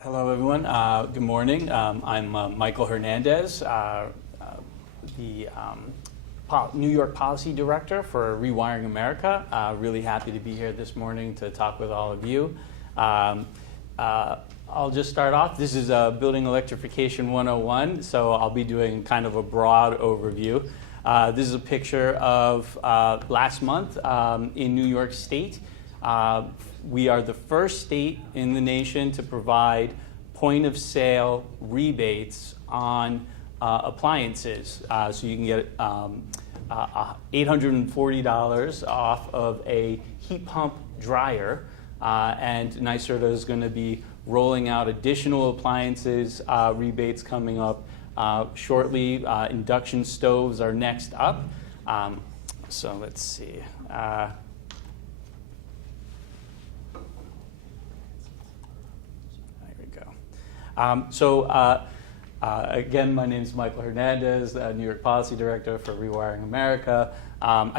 Hello, everyone. Good morning. I'm Michael Hernandez, the New York Policy Director for ReWiring America. Really happy to be here this morning to talk with all of you. I'll just start off. This is Building Electrification 101, so I'll be doing kind of a broad overview. This is a picture of last month in New York State. We are the first state in the nation to provide point-of-sale rebates on appliances. So you can get $840 off of a heat pump dryer, and NYSERDA is going to be rolling out additional appliances rebates coming up shortly. Induction stoves are next up. So let's see. Again, my name is Michael Hernandez, New York Policy Director for ReWiring America. I'm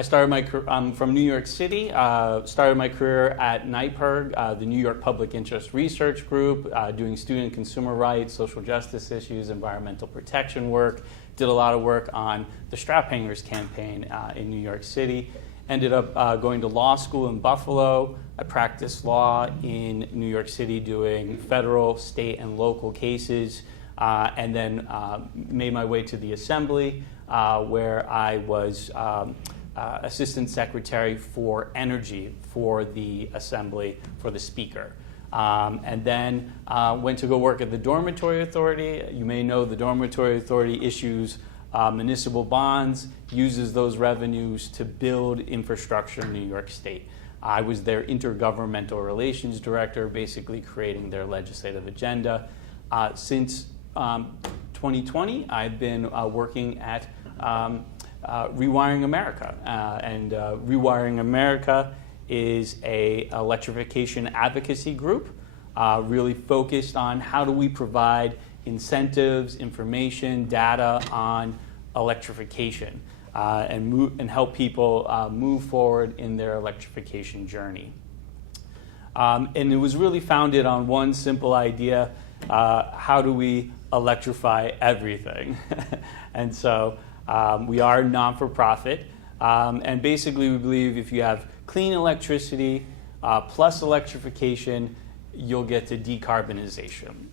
from New York City. Started my career at NYPIRG, the New York Public Interest Research Group, doing student consumer rights, social justice issues, environmental protection work. Did a lot of work on the Strap Hangers campaign in New York City. Ended up going to law school in Buffalo. I practiced law in New York City doing federal, state, and local cases, and then made my way to the Assembly, where I was Assistant Secretary for Energy for the Assembly, for the Speaker. And then went to go work at the Dormitory Authority. You may know the Dormitory Authority issues municipal bonds, uses those revenues to build infrastructure in New York State. I was their intergovernmental relations director, basically creating their legislative agenda. Since 2020, I've been working at ReWiring America. And ReWiring America is a electrification advocacy group, really focused on how do we provide incentives, information, data on electrification and help people move forward in their electrification journey. And it was really founded on one simple idea: how do we electrify everything? And so we are non-for-profit, and basically we believe if you have clean electricity plus electrification, you'll get to decarbonization.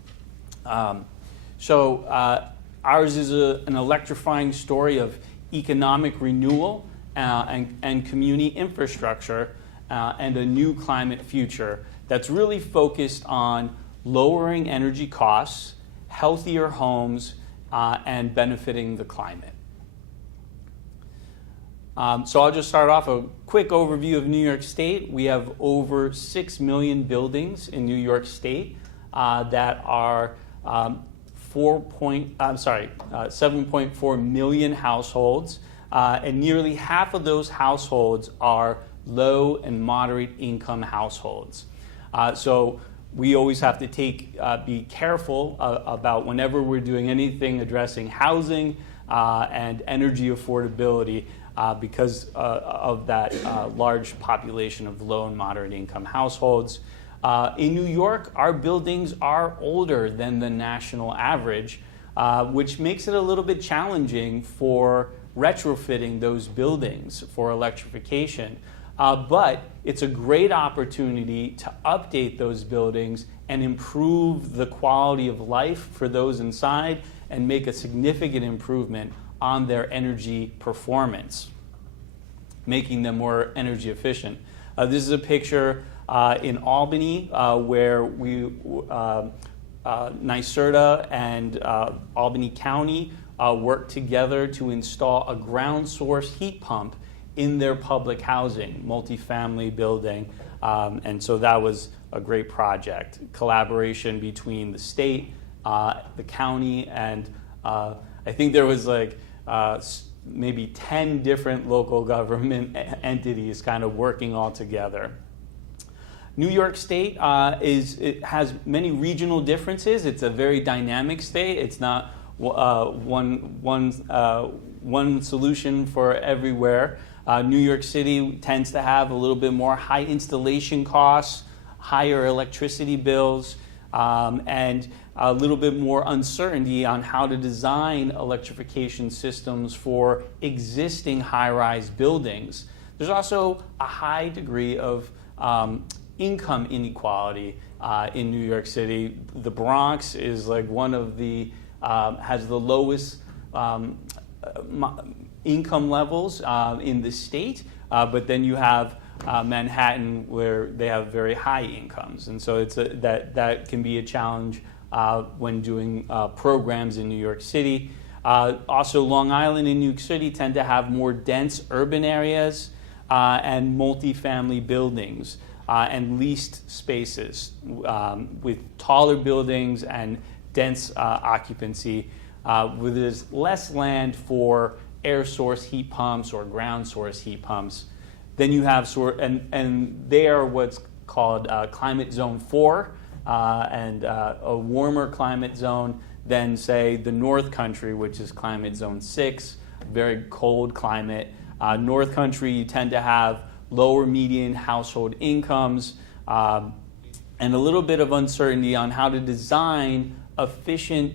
Ours is an electrifying story of economic renewal and community infrastructure and a new climate future that's really focused on lowering energy costs, healthier homes, and benefiting the climate. So I'll just start off a quick overview of New York State. We have over 6 million buildings in New York State that are 7.4 million households, and nearly half of those households are low and moderate income households. So we always have to be careful about whenever we're doing anything addressing housing and energy affordability because of that large population of low and moderate income households. In New York, our buildings are older than the national average, which makes it a little bit challenging for retrofitting those buildings for electrification. But it's a great opportunity to update those buildings and improve the quality of life for those inside and make a significant improvement on their energy performance, making them more energy efficient. This is a picture in Albany, where NYSERDA and Albany County worked together to install a ground source heat pump in their public housing, multifamily building. And so that was a great project. Collaboration between the state, the county, and I think there was maybe 10 different local government entities kind of working all together. New York State has many regional differences. It's a very dynamic state. It's not one solution for everywhere. New York City tends to have a little bit more high installation costs, higher electricity bills, and a little bit more uncertainty on how to design electrification systems for existing high-rise buildings. There's also a high degree of income inequality in New York City. The Bronx is like one of the, has the lowest income levels in the state, but then you have Manhattan where they have very high incomes. And so that can be a challenge when doing programs in New York City. Also, Long Island and New York City tend to have more dense urban areas and multifamily buildings and leased spaces with taller buildings and dense occupancy, where there's less land for air source heat pumps or ground source heat pumps. Then you have and they are what's called climate zone 4 and a warmer climate zone than, say, the North Country, which is climate zone 6, very cold climate. North Country, you tend to have lower median household incomes and a little bit of uncertainty on how to design efficient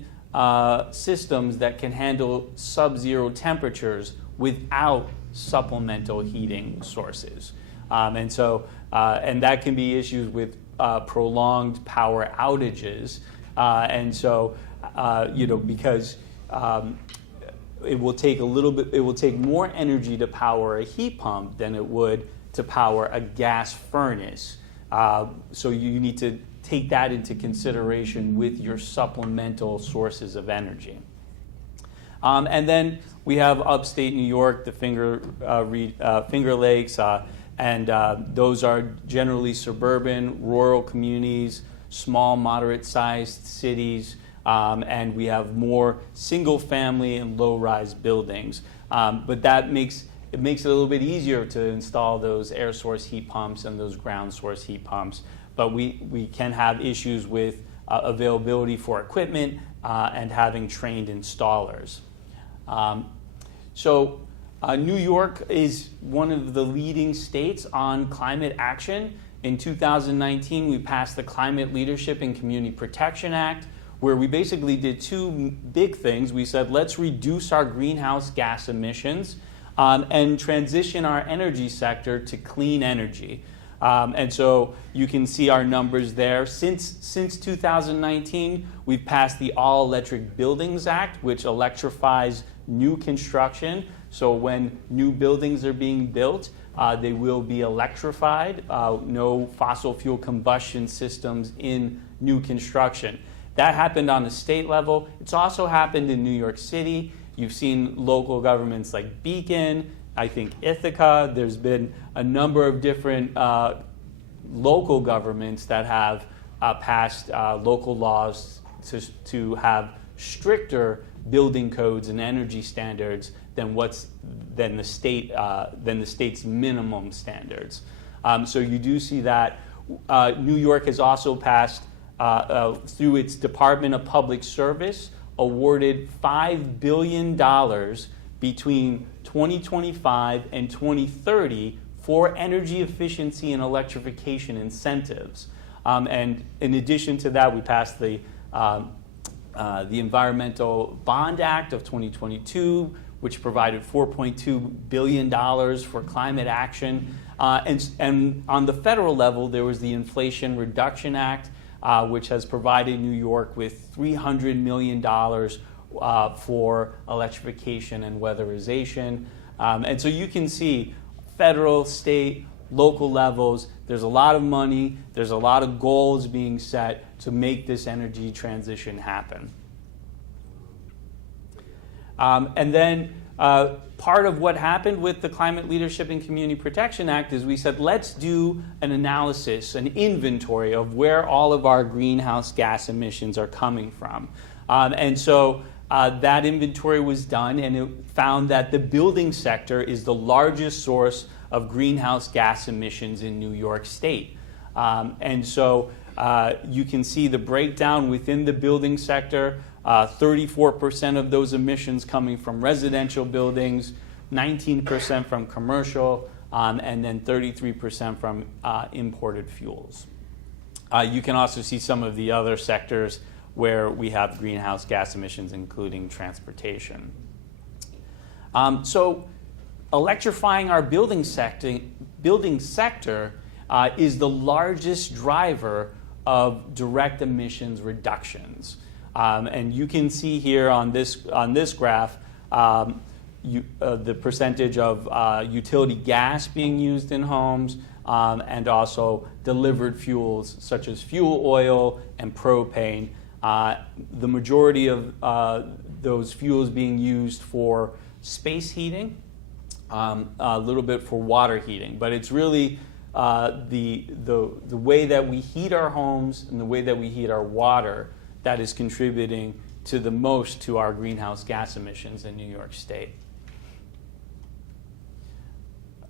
systems that can handle sub-zero temperatures without supplemental heating sources. And that can be issues with prolonged power outages. Because it will take more energy to power a heat pump than it would to power a gas furnace. So you need to take that into consideration with your supplemental sources of energy. And then we have upstate New York, the Finger Lakes, and those are generally suburban, rural communities, small, moderate-sized cities, and we have more single-family and low-rise buildings. But that makes it a little bit easier to install those air source heat pumps and those ground source heat pumps. But we can have issues with availability for equipment and having trained installers. New York is one of the leading states on climate action. In 2019, we passed the Climate Leadership and Community Protection Act, where we basically did two big things. We said, let's reduce our greenhouse gas emissions and transition our energy sector to clean energy. And so you can see our numbers there. Since 2019, we've passed the All Electric Buildings Act, which electrifies new construction. So when new buildings are being built, they will be electrified. No fossil fuel combustion systems in new construction. That happened on the state level. It's also happened in New York City. You've seen local governments like Beacon, I think Ithaca. There's been a number of different local governments that have passed local laws to have stricter building codes and energy standards than the state's minimum standards. So you do see that. New York has also passed through its Department of Public Service, awarded $5 billion between 2025 and 2030 for energy efficiency and electrification incentives. And in addition to that, we passed the Environmental Bond Act of 2022, which provided $4.2 billion for climate action. And on the federal level, there was the Inflation Reduction Act, which has provided New York with $300 million for electrification and weatherization. And so you can see federal, state, local levels, there's a lot of money, there's a lot of goals being set to make this energy transition happen. And then part of what happened with the Climate Leadership and Community Protection Act is we said, let's do an analysis, an inventory of where all of our greenhouse gas emissions are coming from. And so that inventory was done, and it found that the building sector is the largest source of greenhouse gas emissions in New York State. And so you can see the breakdown within the building sector. 34% of those emissions coming from residential buildings, 19% from commercial, and then 33% from imported fuels. You can also see some of the other sectors where we have greenhouse gas emissions, including transportation. So electrifying our building sector is the largest driver of direct emissions reductions. And you can see here on this graph the percentage of utility gas being used in homes, and also delivered fuels such as fuel oil and propane. The majority of those fuels being used for space heating, a little bit for water heating, but it's really the way that we heat our homes and the way that we heat our water that is contributing to the most to our greenhouse gas emissions in New York State.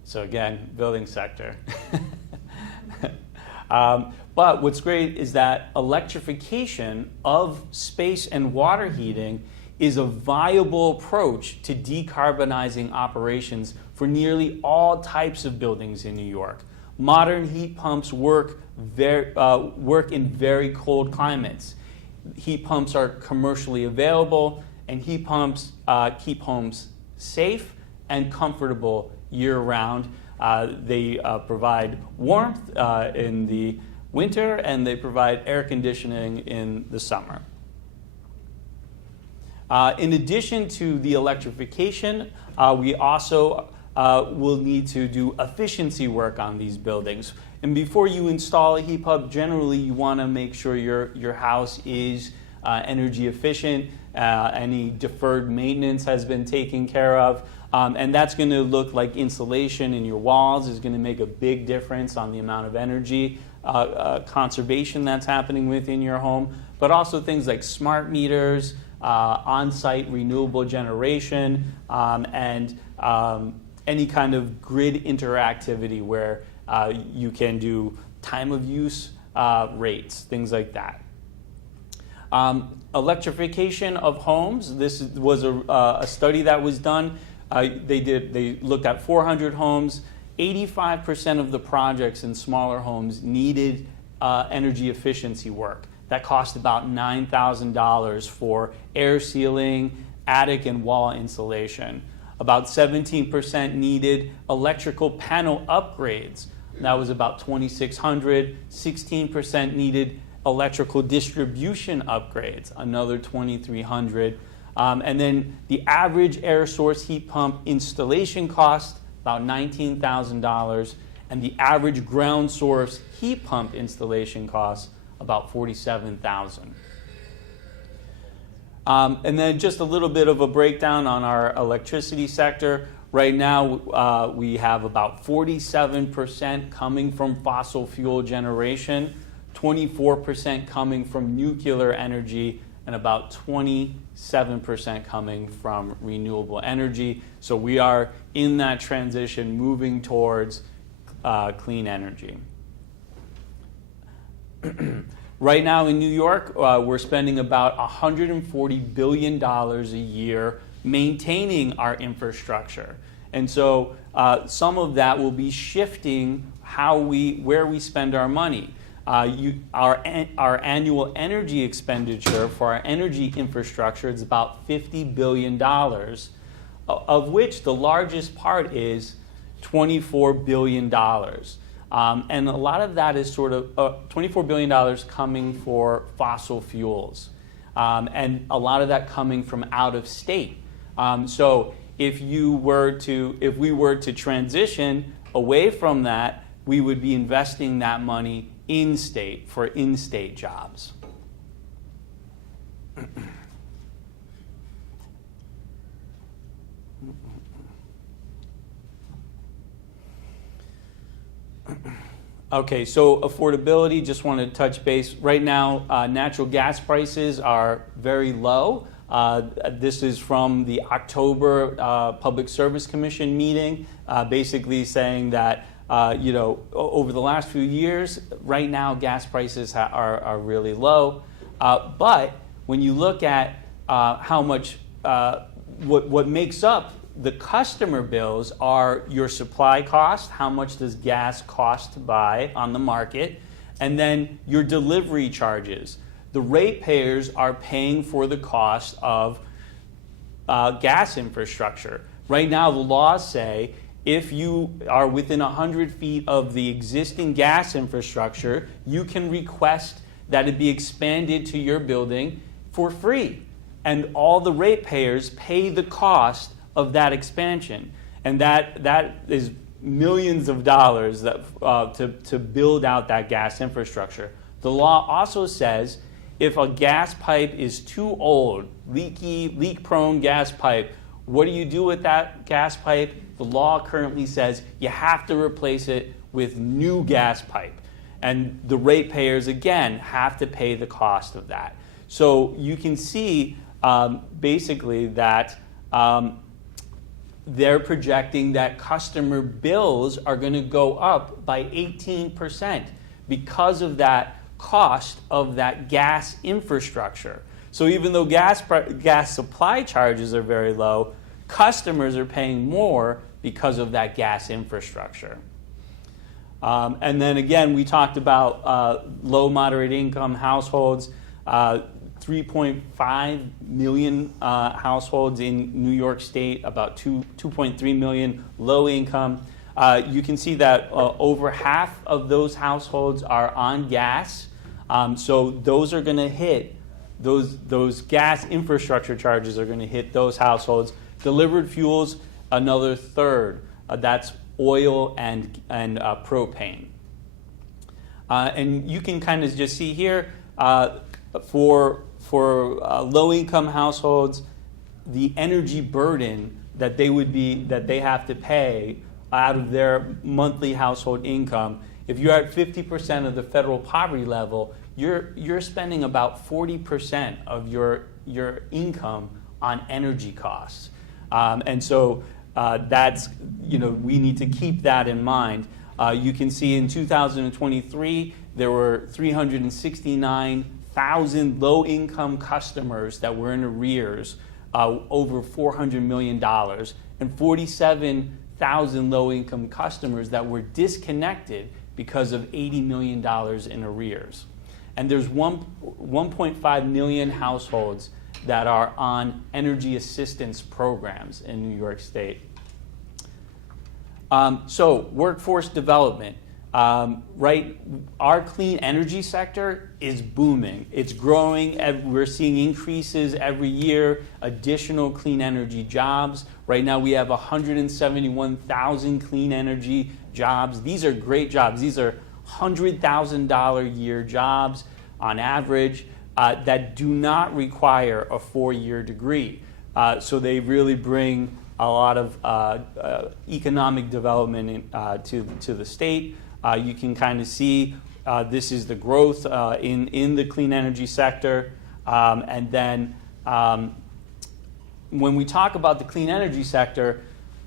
So again, building sector. But what's great is that electrification of space and water heating is a viable approach to decarbonizing operations for nearly all types of buildings in New York. Modern heat pumps work in very cold climates. Heat pumps are commercially available, and heat pumps keep homes safe and comfortable year-round. They provide warmth in the winter, and they provide air conditioning in the summer. In addition to the electrification, we also will need to do efficiency work on these buildings. And before you install a heat pump, generally you want to make sure your house is energy efficient. Any deferred maintenance has been taken care of. And that's going to look like insulation in your walls is going to make a big difference on the amount of energy conservation that's happening within your home. But also things like smart meters, on-site renewable generation, and any kind of grid interactivity where you can do time of use rates, things like that. Electrification of homes. This was a study that was done. They looked at 400 homes. 85% of the projects in smaller homes needed energy efficiency work. That cost about $9,000 for air sealing, attic and wall insulation. About 17% needed electrical panel upgrades. That was about $2,600. 16% needed electrical distribution upgrades, another $2,300. And then the average air source heat pump installation cost, about $19,000. And the average ground source heat pump installation cost, about $47,000. And then just a little bit of a breakdown on our electricity sector. Right now, we have about 47% coming from fossil fuel generation, 24% coming from nuclear energy, and about 27% coming from renewable energy. So we are in that transition moving towards clean energy. Right now in New York, we're spending about $140 billion a year maintaining our infrastructure. And so some of that will be shifting where we spend our money. Our annual energy expenditure for our energy infrastructure is about $50 billion, of which the largest part is $24 billion. And a lot of that is sort of $24 billion coming for fossil fuels, and a lot of that coming from out of state. So if we were to transition away from that, we would be investing that money in-state for in-state jobs. Okay, so affordability, just want to touch base. Right now, natural gas prices are very low. This is from the October Public Service Commission meeting, basically saying that over the last few years, right now gas prices are really low. But when you look at how much, what makes up the customer bills are your supply cost, how much does gas cost to buy on the market, and then your delivery charges. The ratepayers are paying for the cost of gas infrastructure. Right now, the laws say if you are within 100 feet of the existing gas infrastructure, you can request that it be expanded to your building for free. And all the ratepayers pay the cost of that expansion. And that is millions of dollars that, to build out that gas infrastructure. The law also says if a gas pipe is too old, leaky, leak-prone gas pipe, what do you do with that gas pipe? The law currently says you have to replace it with new gas pipe. And the ratepayers, again, have to pay the cost of that. So you can see basically that they're projecting that customer bills are going to go up by 18% because of that cost of that gas infrastructure. So even though gas supply charges are very low, customers are paying more because of that gas infrastructure. And then again, we talked about low, moderate income households. 3.5 million households in New York State, about 2.3 million low income. You can see that over half of those households are on gas. So those are going to hit, those gas infrastructure charges are going to hit those households. Delivered fuels, another third. That's oil and propane. And you can kind of just see here, for low-income households, the energy burden that they have to pay out of their monthly household income. If you're at 50% of the federal poverty level, you're spending about 40% of your income on energy costs, and so that's, we need to keep that in mind. You can see in 2023 there were 369,000 low-income customers that were in arrears, over $400 million, and 47,000 low-income customers that were disconnected because of $80 million in arrears. And there's 1.5 million households that are on energy assistance programs in New York State. So workforce development. Right, our clean energy sector is booming. It's growing. We're seeing increases every year, additional clean energy jobs. Right now we have 171,000 clean energy jobs. These are great jobs. These are $100,000 a year jobs on average that do not require a 4-year degree. So they really bring a lot of economic development to the state. You can kind of see this is the growth in the clean energy sector. And then when we talk about the clean energy sector,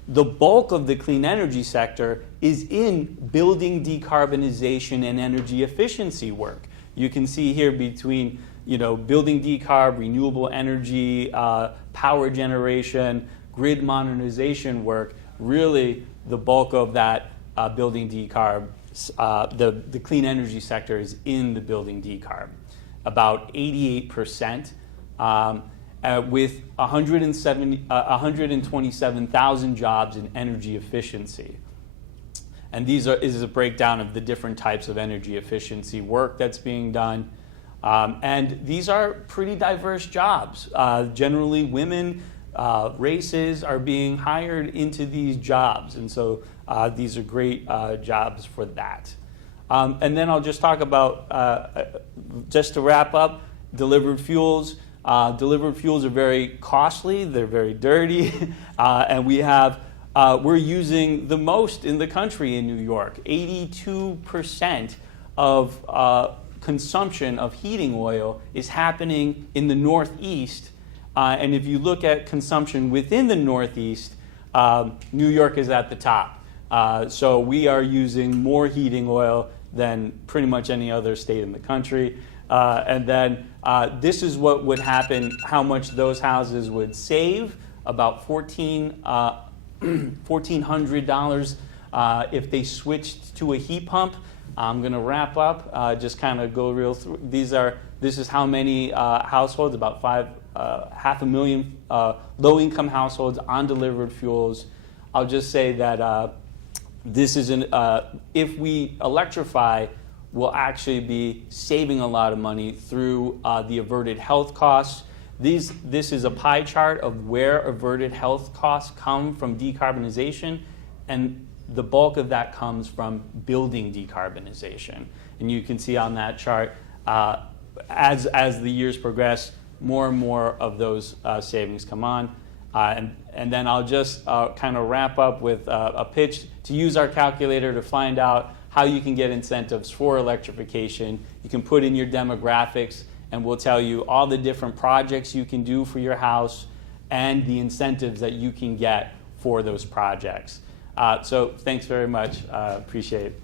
the bulk of the clean energy sector is in building decarbonization and energy efficiency work. You can see here between building decarb, renewable energy, power generation, grid modernization work, really the bulk of that building decarb, the clean energy sector is in the building decarb, about 88%, with 127,000 jobs in energy efficiency. And this is a breakdown of the different types of energy efficiency work that's being done. And these are pretty diverse jobs. Generally, women, races are being hired into these jobs. And so these are great jobs for that. And then I'll just talk about, just to wrap up, delivered fuels. Delivered fuels are very costly. They're very dirty. And we're using the most in the country in New York. 82% of consumption of heating oil is happening in the Northeast. And if you look at consumption within the Northeast, New York is at the top. So we are using more heating oil than pretty much any other state in the country. And then this is what would happen, how much those houses would save, about $1,400 if they switched to a heat pump. I'm going to wrap up, just kind of go real through. This is how many households, about 500,000 low-income households on delivered fuels. I'll just say that this is if we electrify, we'll actually be saving a lot of money through the averted health costs. This is a pie chart of where averted health costs come from decarbonization, and the bulk of that comes from building decarbonization. And you can see on that chart, as the years progress, more and more of those savings come on. And then I'll just kind of wrap up with a pitch to use our calculator to find out how you can get incentives for electrification. You can put in your demographics, and we'll tell you all the different projects you can do for your house and the incentives that you can get for those projects. So thanks very much. Appreciate it.